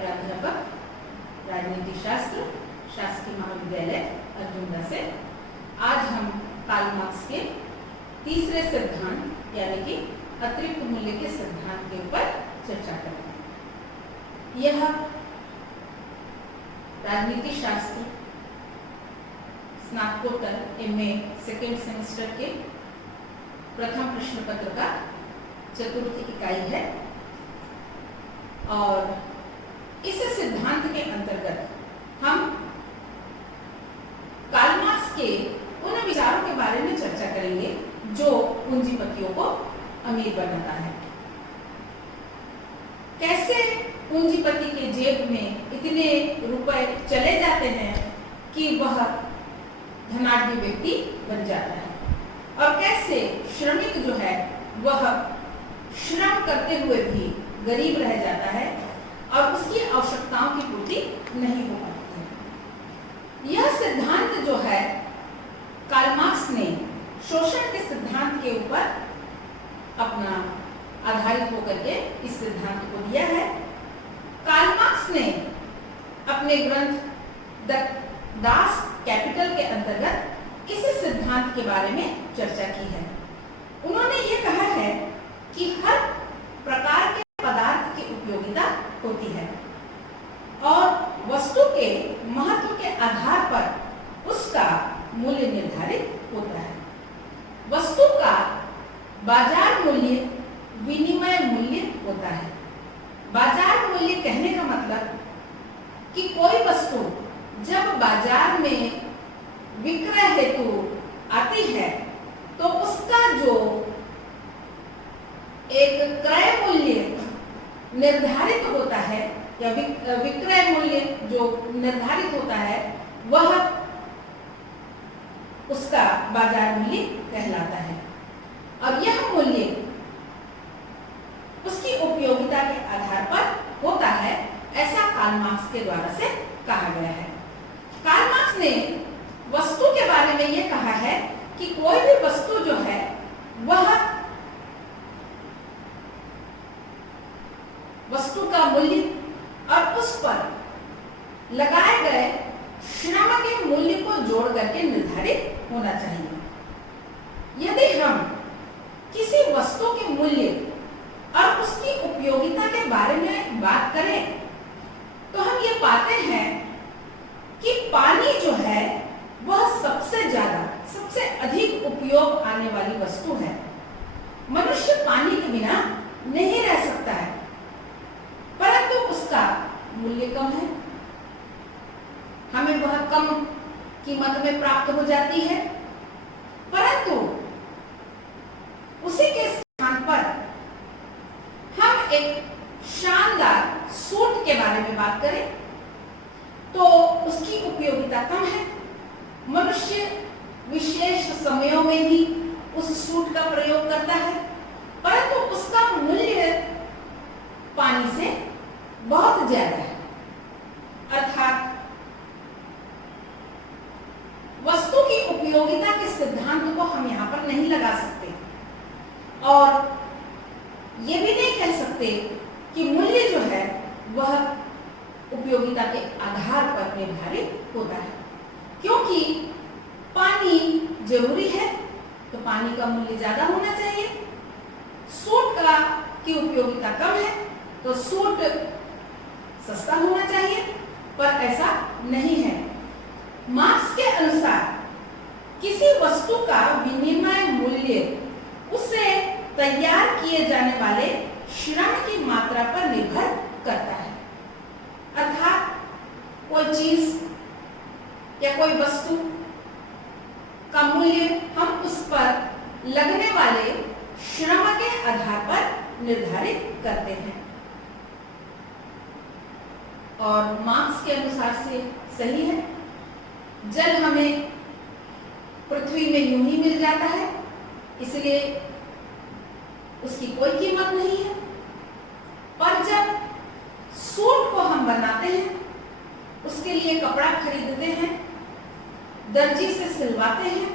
प्राध्यापक राजनीति शास्त्र, शासकीय महाविद्यालय अर्जुन से। आज हम कार्ल मार्क्स के तीसरे सिद्धांत यानी कि अतिरिक्त मूल्य के सिद्धांत के ऊपर चर्चा करेंगे। यह राजनीति शास्त्र स्नातकोत्तर MA सेकेंड सेमेस्टर के प्रथम प्रश्न पत्र का चतुर्थ इकाई है और इस सिद्धांत के अंतर्गत हम कार्ल मार्क्स के उन विचारों के बारे में चर्चा करेंगे जो पूंजीपतियों को अमीर बनाता है। कैसे पूंजीपति के जेब में इतने रुपए चले जाते हैं कि वह धनाढ्य व्यक्ति बन जाता है और कैसे श्रमिक जो है वह श्रम करते हुए भी गरीब रह जाता है और उसकी आवश्यकताओं की पूर्ति नहीं हो पाती है। यह सिद्धांत जो है कार्ल मार्क्स ने शोषण के सिद्धांत के ऊपर अपना आधारित होकर के इस सिद्धांत को दिया है। कार्ल मार्क्स ने अपने ग्रंथ द दास कैपिटल के अंतर्गत इस सिद्धांत के बारे में चर्चा की है। उन्होंने ये कहा है कि हर प्रकार के पदार्थ की उपयोगिता होती है और वस्तु के महत्व के आधार पर उसका मूल्य निर्धारित होता है। वस्तु का बाजार मूल्य विनिमय मूल्य होता है। बाजार मूल्य कहने का मतलब कि कोई वस्तु जब बाजार में विक्रय हेतु आती है तो उसका जो एक क्रय मूल्य निर्धारित होता है या विक्रय मूल्य जो निर्धारित होता है वह उसका बाजार मूल्य कहलाता है और यह मूल्य उसकी उपयोगिता के आधार पर होता है, ऐसा कार्ल मार्क्स के द्वारा से कहा गया है। कार्ल मार्क्स ने वस्तु के बारे में यह कहा है कि कोई भी वस्तु जो है वह वस्तु का मूल्य और उस पर लगाए गए श्रम के मूल्य को जोड़ करके निर्धारित होना चाहिए। यदि हम किसी वस्तु के मूल्य और उसकी उपयोगिता के बारे में बात करें तो हम ये पाते हैं कि पानी जो है वह सबसे ज्यादा सबसे अधिक उपयोग आने वाली वस्तु है। मनुष्य पानी के बिना नहीं रह सकता है परंतु उसका मूल्य कम है, हमें वह कम कीमत में प्राप्त हो जाती है। परंतु उसी के स्थान पर हम एक शानदार सूट के बारे में बात करें तो उसकी उपयोगिता कम है। मनुष्य विशेष समयों में ही उस सूट का प्रयोग करता है परंतु उसका मूल्य पानी से बहुत ज्यादा है। अर्थात वस्तु की उपयोगिता के सिद्धांत को हम यहाँ पर नहीं लगा सकते और ये भी नहीं कह सकते कि मूल्य जो है वह उपयोगिता के आधार पर निर्धारित होता है, क्योंकि पानी जरूरी है तो पानी का मूल्य ज्यादा होना चाहिए। सूट का की उपयोगिता कम है तो सूट सस्ता होना चाहिए, पर ऐसा नहीं है। मार्क्स के अनुसार किसी वस्तु का विनिमय मूल्य उससे तैयार किए जाने वाले श्रम की मात्रा पर निर्भर करता है। अर्थात कोई चीज या कोई वस्तु का मूल्य हम उस पर लगने वाले श्रम के आधार पर निर्धारित करते हैं और मार्क्स के अनुसार से सही है। जल हमें पृथ्वी में यूं ही मिल जाता है इसलिए उसकी कोई कीमत नहीं है, पर जब सूट को हम बनाते हैं उसके लिए कपड़ा खरीदते हैं, दर्जी से सिलवाते हैं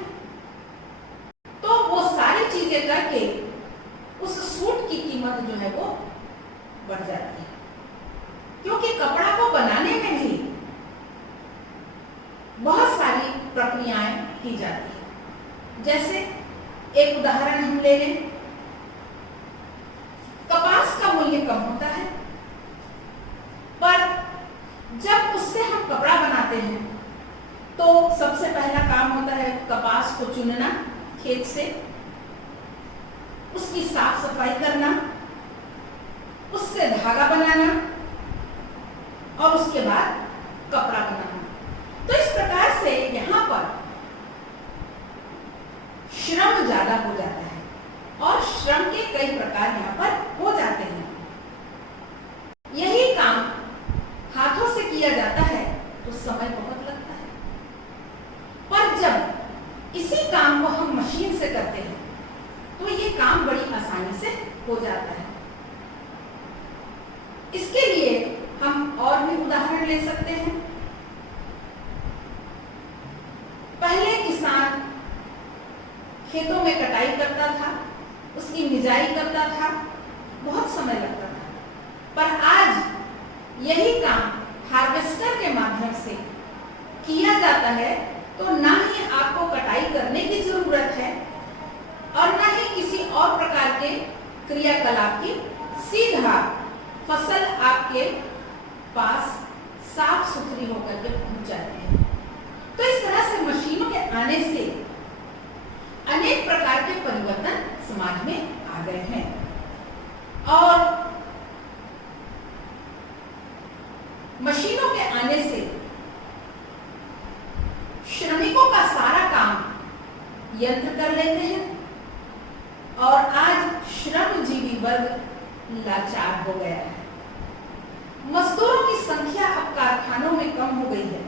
तो वो सारी चीजें करके उस सूट की कीमत जो है वो बढ़ जाती है, क्योंकि कपड़ा प्रक्रियाएं की जाती है। जैसे एक उदाहरण हम ले लें, कपास का मूल्य कम होता है, पर जब उससे हम कपड़ा बनाते हैं तो सबसे पहला काम होता है कपास को चुनना खेत से, उसकी साफ सफाई करना, उससे धागा बनाना और उसके बाद कपड़ा बनाना। तो इस प्रकार से यहाँ पर श्रम ज्यादा हो जाता है और श्रम के कई प्रकार यहाँ पर हो जाते हैं। यही काम हाथों से किया जाता है तो समय बहुत लगता है, पर जब इसी काम को हम मशीन से करते हैं तो ये काम बड़ी आसानी से हो जाता है। इसके लिए हम और भी उदाहरण ले सकते हैं। पहले किसान खेतों में कटाई करता था, उसकी निजाई करता था, बहुत समय लगता था, पर आज यही काम हार्वेस्टर के माध्यम से किया जाता है। तो ना ही आपको कटाई करने की जरूरत है और ना ही किसी और प्रकार के क्रियाकलाप की, सीधा फसल आपके पास साफ सुथरी होकर के पहुंच जाती है। तो इस तरह से मशीनों के आने से अनेक प्रकार के परिवर्तन समाज में आ गए हैं और मशीनों के आने से श्रमिकों का सारा काम यंत्र कर लेते हैं और आज श्रमजीवी वर्ग लाचार हो गया है। मजदूरों की संख्या अब कारखानों में कम हो गई है।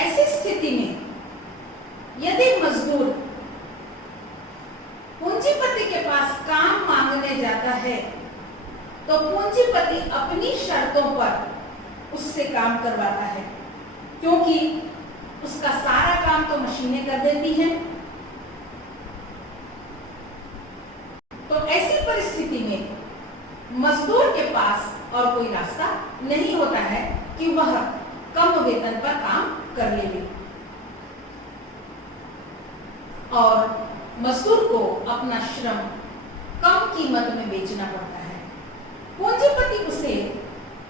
ऐसी स्थिति में यदि मजदूर पूंजीपति के पास काम मांगने जाता है तो पूंजीपति अपनी शर्तों पर उससे काम करवाता है, क्योंकि उसका सारा काम तो मशीनें कर देती हैं। तो ऐसी परिस्थिति में मजदूर के पास और कोई रास्ता नहीं होता है कि वह कम वेतन पर काम कर ले और मजदूर को अपना श्रम कम कीमत में बेचना पड़ता है। पूंजीपति उसे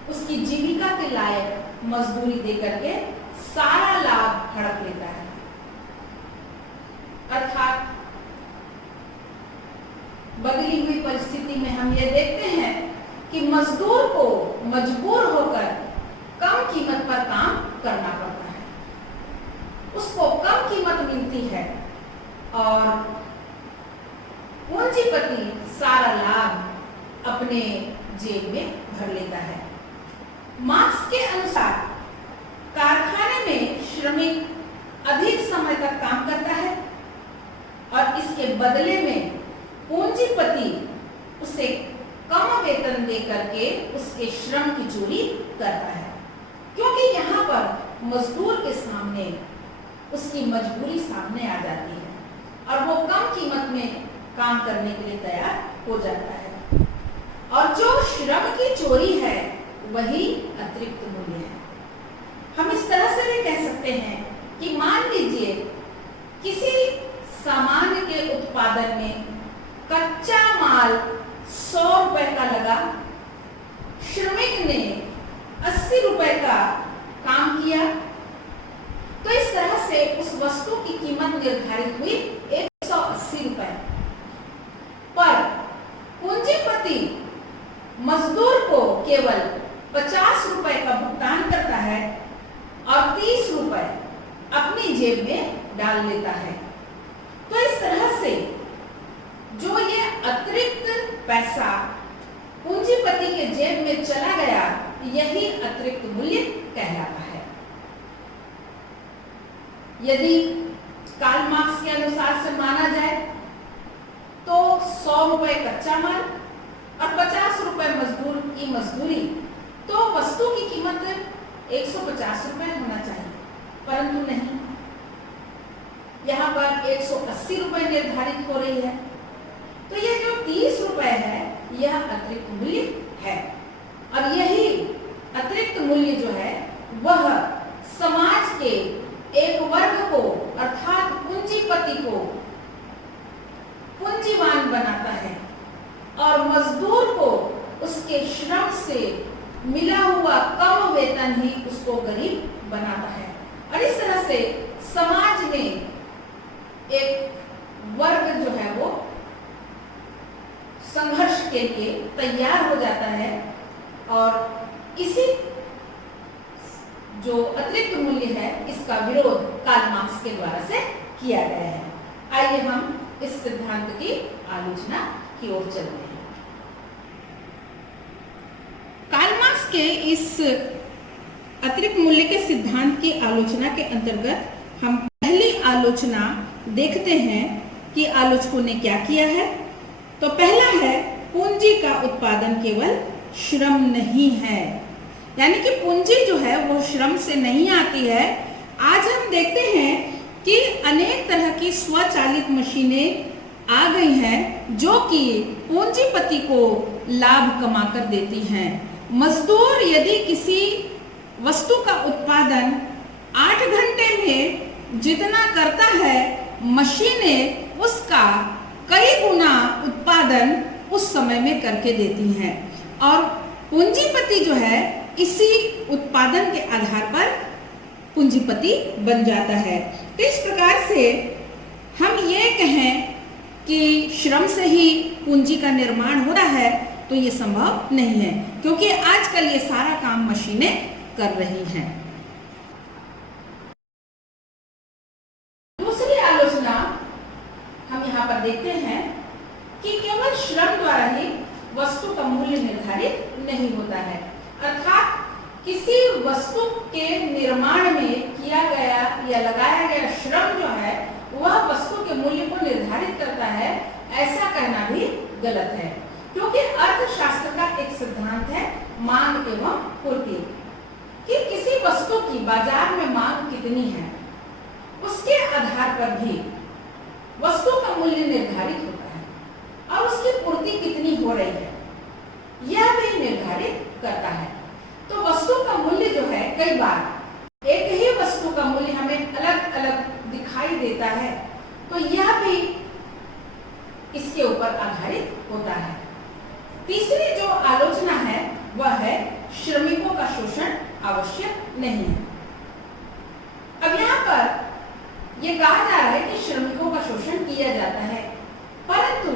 उसकी जीविका के लायक मजदूरी देकर के सारा लाभ हड़प लेता है। अर्थात बदली हुई परिस्थिति में हम ये देखते हैं कि मजदूर को मजबूर होकर कम कीमत पर काम करना पड़ता है, उसको कम कीमत मिलती है और पूंजीपति सारा लाभ अपने जेब में भर लेता है। मार्क्स के अनुसार कारखाने में श्रमिक अधिक समय तक काम करता है और इसके बदले में पूंजीपति उसे कम वेतन देकर के उसके श्रम की चोरी करता है, क्योंकि यहाँ पर मजदूर के सामने उसकी मजबूरी सामने आ जाती है और वो कम कीमत में काम करने के लिए तैयार हो जाता है। और जो श्रम की चोरी है वही अतिरिक्त मूल्य है। हम इस तरह से भी कह सकते हैं कि मान लीजिए किसी सामान के उत्पादन में कच्चा माल 100 रुपए का लगा, श्रमिक ने 80 रुपए का काम किया, तो इस तरह से उस वस्तु की कीमत निर्धारित हुई 180 रुपए। पर पूंजीपति मजदूर को केवल 50 रुपए का भुगतान करता है और 30 रुपए अपनी जेब में डाल लेता है। तो इस तरह से जो ये अतिरिक्त पैसा पूंजीपति के जेब में चला गया, यही अतिरिक्त मूल्य कहलाता है। यदि कार्ल मार्क्स के अनुसार से माना जाए तो 100 रुपए कच्चा माल और 50 रुपए मजदूर की मजदूरी, तो वस्तु की कीमत 150 रुपए होना चाहिए, परंतु नहीं, यहाँ पर 180 रुपए निर्धारित हो रही है। तो ये जो 30 रुपए है यह अतिरिक्त मूल्य है और यही अतिरिक्त मूल्य जो है वह समाज के वर्ग को अर्थात पूंजीपति को पूंजीवान बनाता है और मजदूर को उसके श्रम से मिला हुआ कम वेतन ही उसको गरीब बनाता है। और इस तरह से समाज में एक वर्ग जो है वो संघर्ष के लिए तैयार हो जाता है और इसी जो अतिरिक्त मूल्य है इसका विरोध कार्ल मार्क्स के द्वारा से किया गया है। आइए हम इस सिद्धांत की आलोचना की ओर चलते हैं। कार्ल मार्क्स के इस अतिरिक्त मूल्य के सिद्धांत की आलोचना के अंतर्गत हम पहली आलोचना देखते हैं कि आलोचकों ने क्या किया है। तो पहला है, पूंजी का उत्पादन केवल श्रम नहीं है, यानी कि पूंजी जो है वो श्रम से नहीं आती है। आज हम देखते हैं कि अनेक तरह की स्वचालित मशीनें आ गई हैं जो कि पूंजीपति को लाभ कमा कर देती हैं। मजदूर यदि किसी वस्तु का उत्पादन 8 घंटे में जितना करता है, मशीनें उसका कई गुना उत्पादन उस समय में करके देती हैं और पूंजीपति जो है इसी उत्पादन के आधार पर पूंजीपति बन जाता है। तो इस प्रकार से हम ये कहें कि श्रम से ही पूंजी का निर्माण हो रहा है तो ये संभव नहीं है, क्योंकि आजकल ये सारा काम मशीनें कर रही हैं। दूसरी आलोचना हम यहाँ पर देखते हैं कि केवल श्रम द्वारा ही वस्तु का मूल्य निर्धारित नहीं होता है, अर्थात किसी वस्तु के निर्माण में किया गया या लगाया गया श्रम जो है वह वस्तु के मूल्य को निर्धारित करता है, ऐसा कहना भी गलत है। क्योंकि अर्थशास्त्र का एक सिद्धांत है मांग एवं पूर्ति, कि किसी वस्तु की बाजार में मांग कितनी है उसके आधार पर भी वस्तु का मूल्य निर्धारित होता है और उसकी पूर्ति कितनी हो रही है यह भी निर्धारित करता है। तो वस्तु का मूल्य जो है, कई बार एक ही वस्तु का मूल्य हमें अलग अलग दिखाई देता है, तो यह भी इसके ऊपर आधारित होता है। तीसरी जो आलोचना है वह है श्रमिकों का शोषण आवश्यक नहीं है। अब यहाँ पर यह कहा जा रहा है कि श्रमिकों का शोषण किया जाता है, परंतु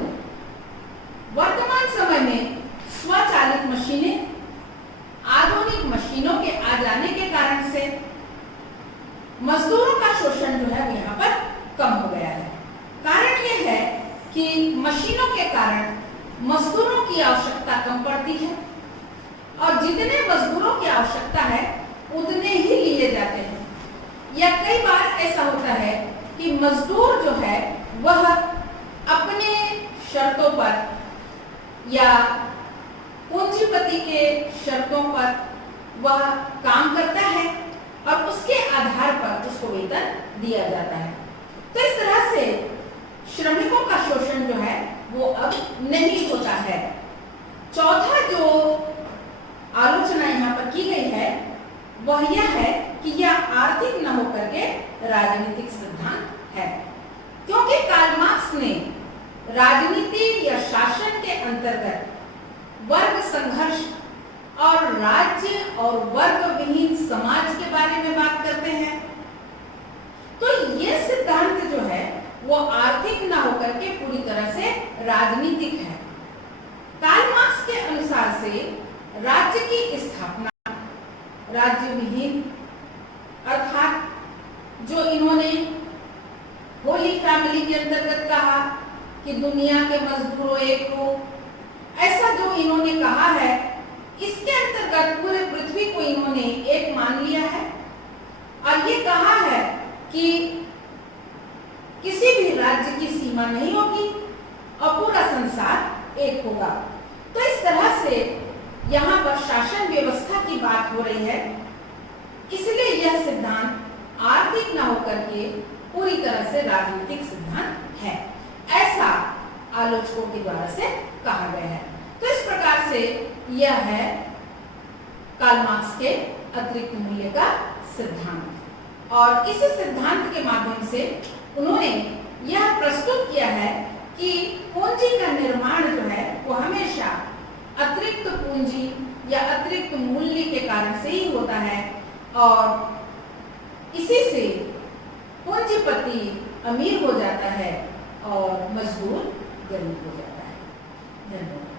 वर्तमान समय में स्वचालित मशीनें, आधुनिक मशीनों के आ जाने के कारण से मजदूरों का शोषण जो है यहाँ पर कम हो गया है। कारण यह है कि मशीनों के कारण मजदूरों की आवश्यकता कम पड़ती है और जितने मजदूरों की आवश्यकता है उतने ही लिए जाते हैं। या कई बार ऐसा होता है कि मजदूर जो है वह अपने शर्तों पर या पूंजीपति के शर्तों पर वह काम करता है और उसके आधार पर उसको वेतन दिया जाता है। तो इस तरह से श्रमिकों का शोषण जो है वो अब नहीं होता है। चौथा जो आलोचना यहाँ पर की गई है वह यह है कि यह आर्थिक न होकर के राजनीतिक सिद्धांत है, क्योंकि कार्ल मार्क्स ने राजनीति या शासन के अंतर्गत वर्ग संघर्ष और राज्य और वर्ग विहीन समाज के बारे में बात करते हैं। तो ये सिद्धांत जो है वो आर्थिक ना होकर के पूरी तरह से राजनीतिक है। कार्ल मार्क्स के अनुसार से राज्य की स्थापना राज्य विहीन, अर्थात जो इन्होंने होली फैमिली के अंतर्गत कहा कि दुनिया के मजदूरों एक हो, ऐसा जो इन्होंने कहा है इसके अंतर्गत पूरे पृथ्वी को इन्होंने एक मान लिया है और ये कहा है कि किसी भी राज्य की सीमा नहीं होगी और पूरा संसार एक होगा। तो इस तरह से यहाँ पर शासन व्यवस्था की बात हो रही है, इसलिए यह सिद्धांत आर्थिक न होकर के पूरी तरह से राजनीतिक सिद्धांत है, ऐसा आलोचकों के द्वारा से कहा गया है। तो इस प्रकार से यह है कार्ल मार्क्स के अतिरिक्त मूल्य का सिद्धांत। और इस सिद्धांत के माध्यम से उन्होंने यह प्रस्तुत किया है कि पूंजी का निर्माण जो है वो हमेशा अतिरिक्त पूंजी या अतिरिक्त मूल्य के कारण से ही होता है और इसी से पूंजीपति अमीर हो जाता है और मजदूर गरीब हो जाता है। धन्यवाद।